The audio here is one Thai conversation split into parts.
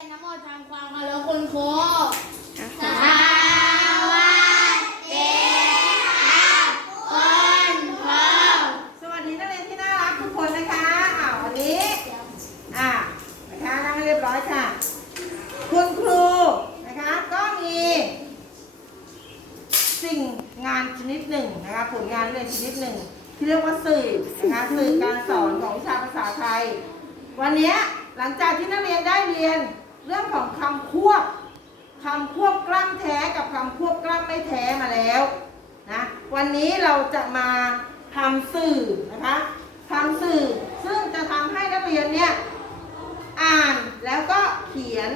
นะโมทำความเคารพคุณคสวัสดีครับคุณครูสวัสดีนักเรียนที่น่ารักทุกคนนะคะอ่าวันนี้ อ่านะคะนั่งให้เรียบร้อยค่ะ คุณครูนะคะก็มี สิ่งงานชนิดหนึ่งนะคะผลงานเรียนชนิดหนึ่ง ที่เรียกว่าสื่อนะคะสื่อการสอนของวิชาภาษาไทย วันนี้หลังจากที่นักเรียนได้เรียน เรื่องของคำควบคำควบกล้ำแท้กับคำควบกล้ำไม่แท้มาแล้วนะวันนี้เราจะมาทำสื่อนะคะทำสื่อซึ่งจะทำให้นักเรียนเนี่ยอ่านแล้วก็เขียน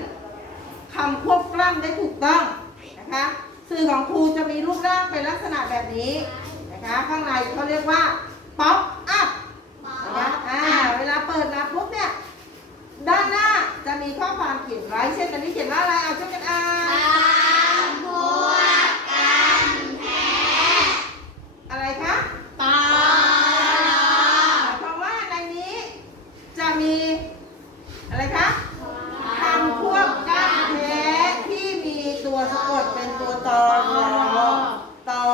คำควบกล้ำได้ถูกต้องนะคะสื่อของครูจะมีรูปร่างเป็นลักษณะแบบนี้นะคะข้างในเขาเรียกว่าป๊อปอัพ นะคะอ่า เวลาเปิดมาปุ๊บเนี่ย ด้านหน้าจะมีข้อความเขียนไว้ เช่นอันนี้เขียนว่าอะไรเอาช่วยกันอ่านคำพูดกันแท้อะไรคะปอหมายความว่าในนี้ จะมีอะไรคะคำควบกล้ำแท้ที่มีตัวสะกดเป็นตัวตอรอตอ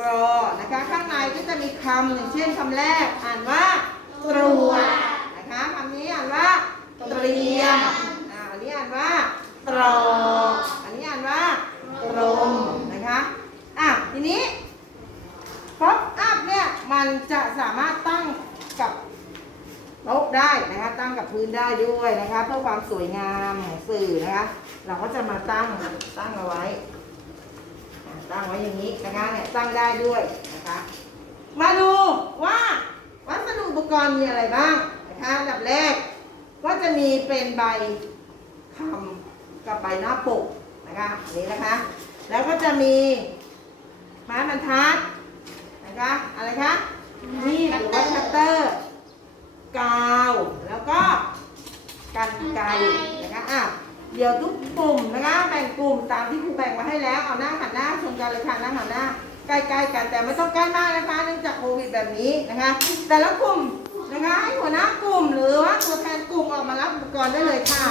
รอนะคะ ข้างในก็จะมีคำอย่างเช่นคำแรกอ่านว่าตรวจนะคะคำนี้อ่านว่าเตรียมอ่าอันนี้อ่านว่าตรอกอันนี้อ่านว่าตรงนะคะอะทีนี้ป๊อปอัพเนี่ย มันจะสามารถตั้งกับโต๊ะได้นะคะ ตั้งกับพื้นได้ด้วยนะคะ เพื่อความสวยงามของสื่อนะคะ เราก็จะมาตั้งตั้งเอาไว้ ตั้งไว้อย่างนี้นะคะเนี่ยตั้งได้ด้วยนะคะ มาดูว่าวัสดุอุปกรณ์มีอะไรบ้างนะคะอันดับแรก ก็จะมีเป็นใบคำกับใบหน้าปกนะคะอันนี้นะคะ แล้วก็จะมีไม้บรรทัด นะคะอะไรคะมีดหรือว่าคัตเตอร์กาวแล้วก็กันไกรนะคะอะเดี๋ยวทุกกลุ่มนะคะแบ่งกลุ่มตามที่ครูแบ่งมาให้แล้วเอาหน้าหันหน้าชนกันเลยค่ะหน้าหันหน้าใกล้ๆกันแต่ไม่ต้องใกล้มากนะคะเนื่องจากโควิดแบบนี้นะคะ แต่ละกลุ่มนะคะให้หัวหน้ากลุ่มหรือว่าตัวแทนกลุ่มออกมารับอุปกรณ์ได้เลยค่ะ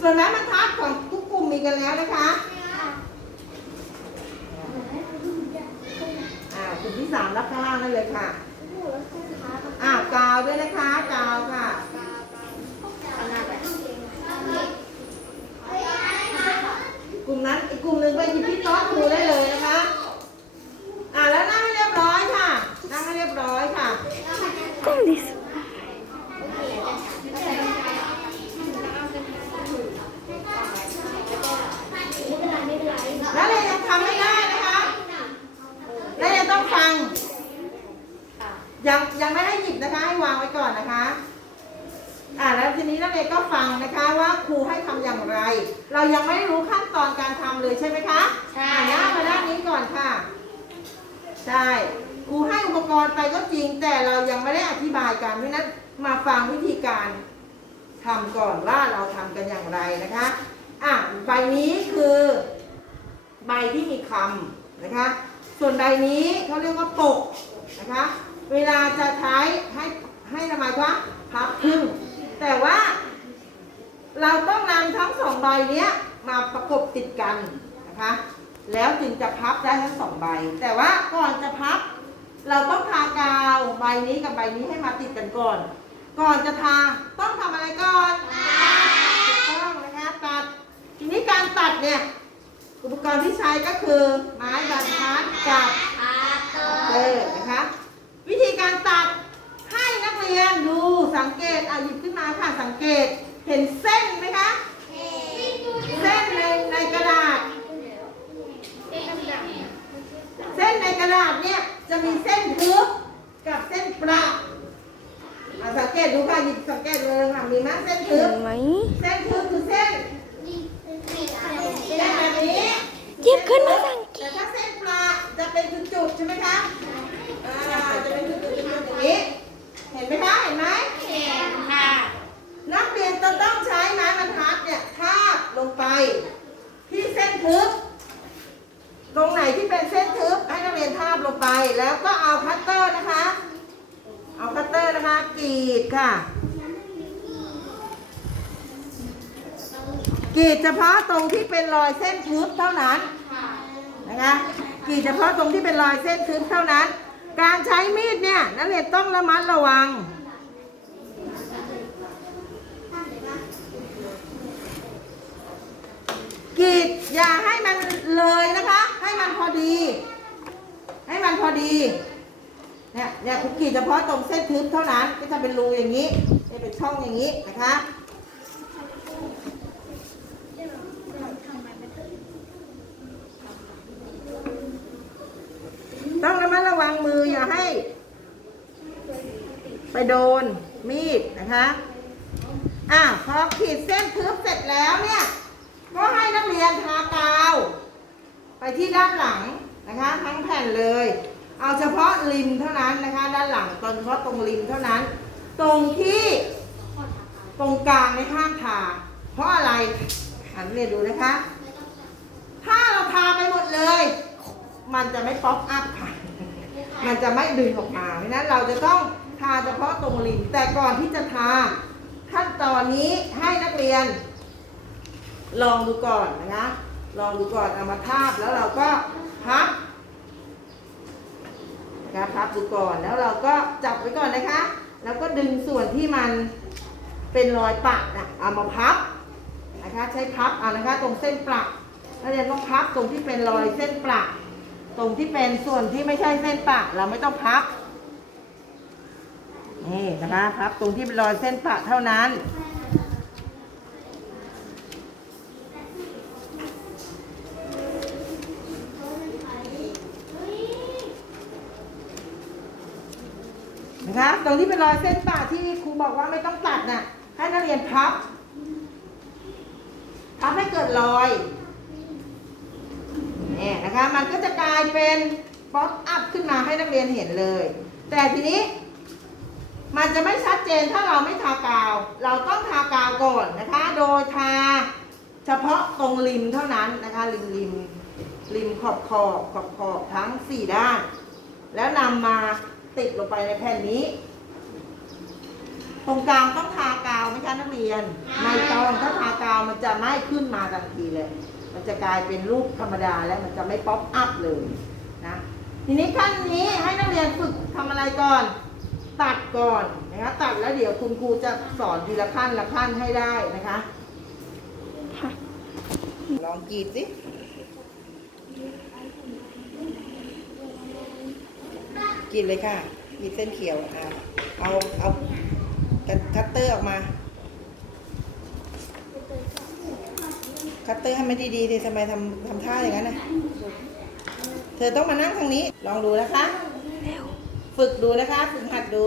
ส่วนไม้บรรทัดของทุกกลุ่ มีกันแล้วนะคะอ่ากลุ่มที่สามรับข้างล่างได้เลยค่ะ อ่ากาวด้วยนะคะ กาวค่ะ กลุ่มนั้นอีกกลุ่มหนึ่งไปหยิบที่โต๊ะครูได้เลยนะคะ อ่าแล้วนั่งให้เรียบร้อยค่ะ นั่งให้เรียบร้อยค่ะ แล้วเรายังทำไม่ได้นะคะ แล้วยังต้องฟัง ยังยังไม่ให้หยิบนะคะ ให้วางไว้ก่อนนะคะ อ่าแล้วทีนี้นักเรียนก็ฟังนะคะว่าครูให้ทำอย่างไร เรายังไม่รู้ขั้นตอนการทำเลยใช่ไหมคะใช่อ่าหน้ามาด้านนี้ก่อนค่ะ ใช่ครูให้อุปกรณ์ไปก็จริง แต่เรายังไม่ได้อธิบายกันเพราะฉะนั้นมาฟังวิธีการทำก่อนว่าเราทำกันอย่างไรนะคะ อะใบนี้คือ ใบที่มีคำนะคะ ส่วนใบนี้เขาเรียกว่าปกนะคะ เวลาจะใช้ให้ให้ทำไมคะพับขึ้นแต่ว่า เราต้องนำทั้งสองใบเนี้ยมาประกบติดกันนะคะ แล้วจึงจะพับได้ทั้งสองใบ แต่ว่าก่อนจะพับ เราต้องทากาวใบนี้กับใบนี้ให้มาติดกันก่อน ก่อนจะทาต้องทำอะไรก่อนถูกต้องนะคะตัดทีนี้การตัดเนี่ยอุปกรณ์ที่ใช้ก็คือไม้บรรทัดกับเออนะคะ วิธีการตัดให้นักเรียนดูสังเกตเอาหยิบขึ้นมาค่ะสังเกตเห็นเส้นไหมคะ เส้นในในกระดาษ เส้นในกระดาษเนี่ยจะมีเส้นทึบกับเส้นประอะสังเกตดูค่ะหยิบสังเกตเลยค่ะมีไหมเส้นทึบไหมเส้นทึบคือเส้นเส้นแบบนี้หยิบขึ้นมาสังเกแต่ตถ้าเส้นปลาจะเป็นจุดๆใช่ไหมคะ นี้ เห็นไหมคะ เห็นไหมเห็นค่ะ นักเรียนจะต้องใช้ไม้บรรทัดเนี่ยทาบลงไป ที่เส้นทึบ ตรงไหนที่เป็นเส้นทึบให้นักเรียนทาบลงไป แล้วก็เอาคัตเตอร์นะคะ เอาคัตเตอร์นะคะกรีดค่ะกรีดเฉพาะตรงที่เป็นรอยเส้นทึบเท่านั้นนะคะกรีดเฉพาะตรงที่เป็นรอยเส้นทึบเท่านั้น การใช้มีดเนี่ยนักเรียนต้องระมัดระวังกรีดอย่าให้มันเลยนะคะ ให้มันพอดี ให้มันพอดี เนี่ยเนี่ยคุณกรีดเฉพาะตรงเส้นทึบเท่านั้นก็จะเป็นรูอย่างนี้เป็นช่องอย่างนี้นะคะ ต้องระมัดระวังมืออย่าให้ ไป โดนมีดนะคะอะพอขีดเส้นทึบเสร็จแล้วเนี่ยก็ให้นักเรียนทากาว ไปที่ด้านหลังนะคะ ทั้งแผ่นเลย เอาเฉพาะริมเท่านั้นนะคะ ด้านหลังตอนเฉพาะตรงริมเท่านั้น ตรงที่ตรงกลางในห้ามทา เพราะอะไรหันเรียนดูนะคะ ถ้าเราทาไปหมดเลย มันจะไม่ป๊อปอัพค่ะมันจะไม่ดึงออกมาเพราะฉะนั้นเราจะต้อง ทาเฉพาะตรงริมแต่ก่อนที่จะทา ขั้นตอนนี้ให้นักเรียน ลองดูก่อนนะคะ ลองดูก่อนเอามาทาบแล้วเราก็พับนะคะพับดูก่อนแล้วเราก็จับไว้ก่อนนะคะ แล้วก็ดึงส่วนที่มันเป็นรอยปะนะเอามาพับนะคะใช้พับเอานะคะตรงเส้นปะนักเรียนต้องพับตรงที่เป็นรอยเส้นปะตรงที่เป็นส่วนที่ไม่ใช่เส้นปะเราไม่ต้องพับ นี่นะคะพับตรงที่เป็นรอยเส้นปะเท่านั้น นะคะตรงที่เป็นรอยเส้นป่าที่ครูบอกว่าไม่ต้องตัดน่ะ ให้นักเรียนพับ พับให้เกิดรอยนี่นะคะ มันก็จะกลายเป็นป๊อปอัพขึ้นมาให้นักเรียนเห็นเลย แต่ทีนี้ มันจะไม่ชัดเจนถ้าเราไม่ทากาว เราต้องทากาวก่อนนะคะ โดยทาเฉพาะตรงริมเท่านั้นนะคะริมริมริมขอบขอบขอบขอบทั้งสี่ด้าน แล้วนำมาติดลงไปในแผ่นนี้ ตรงกลางต้องทากาวไหมคะนักเรียนไม่ต้องถ้าทากาวมันจะไม่ขึ้นมาทันทีเลย มันจะกลายเป็นรูปธรรมดาแล้วมันจะไม่ป๊อปอัพเลยนะทีนี้ขั้นนี้ให้นักเรียนฝึกทำอะไรก่อน ตัดก่อนนะคะ ตัดแล้วเดี๋ยวคุณครูจะสอนทีละขั้นละขั้นให้ได้นะคะ ลองกรีดสิกินเลยค่ะมีเส้นเขียวอะเอาเอากันคัตเตอร์ออกมา คัตเตอร์ให้มันดีๆดิทำไมทำทำท่าอย่างนั้นนะเธอต้องมานั่งทางนี้ ลองดูนะคะ ฝึกดูนะคะ ฝึกหัดดู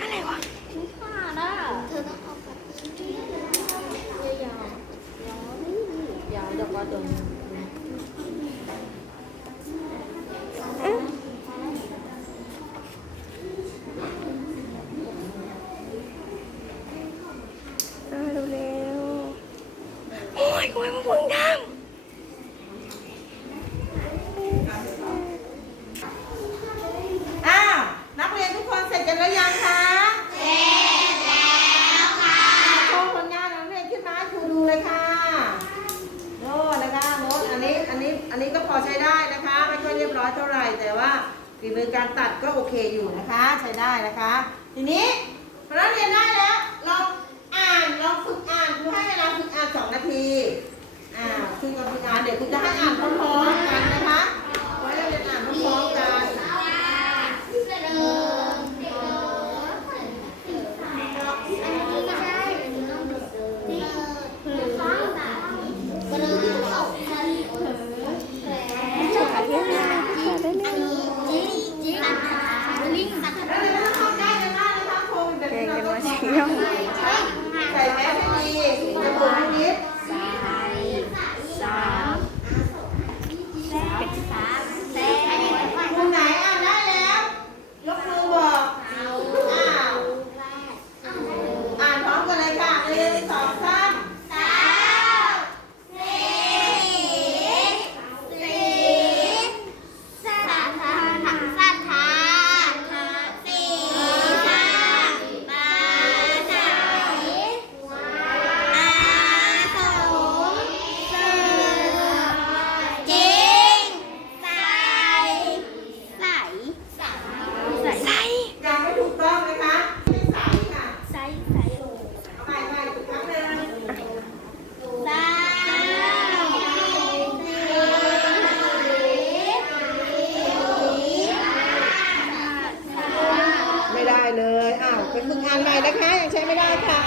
อะไรวะผ้าน่ะเธอต้องเอาแบบยาวๆยาวแต่ว่าตรง อ่าเร็วๆ โอ้ยโอ้ยมะม่วงดอ้าวนักเรียนทุกคนเสร็จกันแล้วยังคะเสร็จแล้วค่ะโชว์ผลงานของนักเรียนขึ้นมาให้ครูดูเลยค่ะโน่นนะคะโน้ตอันนี้อันนี้อันนี้ก็พอใช้ได้นะคะ ไม่ค่อยเรียบร้อยเท่าไหร่แต่ว่าฝีมือการตัดก็โอเคอยู่นะคะ ใช้ได้นะคะ ทีนี้พอนักเรียนได้แล้วลองอ่าน ลองฝึกอ่านครูให้เวลาฝึกอ่านสองนาทีอ่าฝึกกับฝึกอ่านเดี๋ยวคุณจะให้อ่านพร้อมๆกันนะคะไว้เรียนอ่านพร้อมๆกัน ใช้ไม่ได้ค่ะ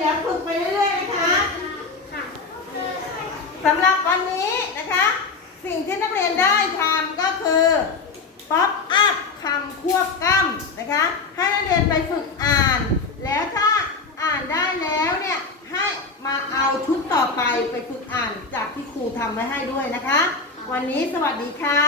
เดี๋ยวฝึกไปเรื่อยๆนะคะสำหรับวันนี้นะคะ สิ่งที่นักเรียนได้ทำก็คือป๊อปอัพคำควบกั้มนะคะ ให้นักเรียนไปฝึกอ่าน แล้วถ้าอ่านได้แล้วเนี่ย ให้มาเอาชุดต่อไปไปฝึกอ่านจากที่ครูทำไว้ให้ด้วยนะคะ วันนี้สวัสดีค่ะ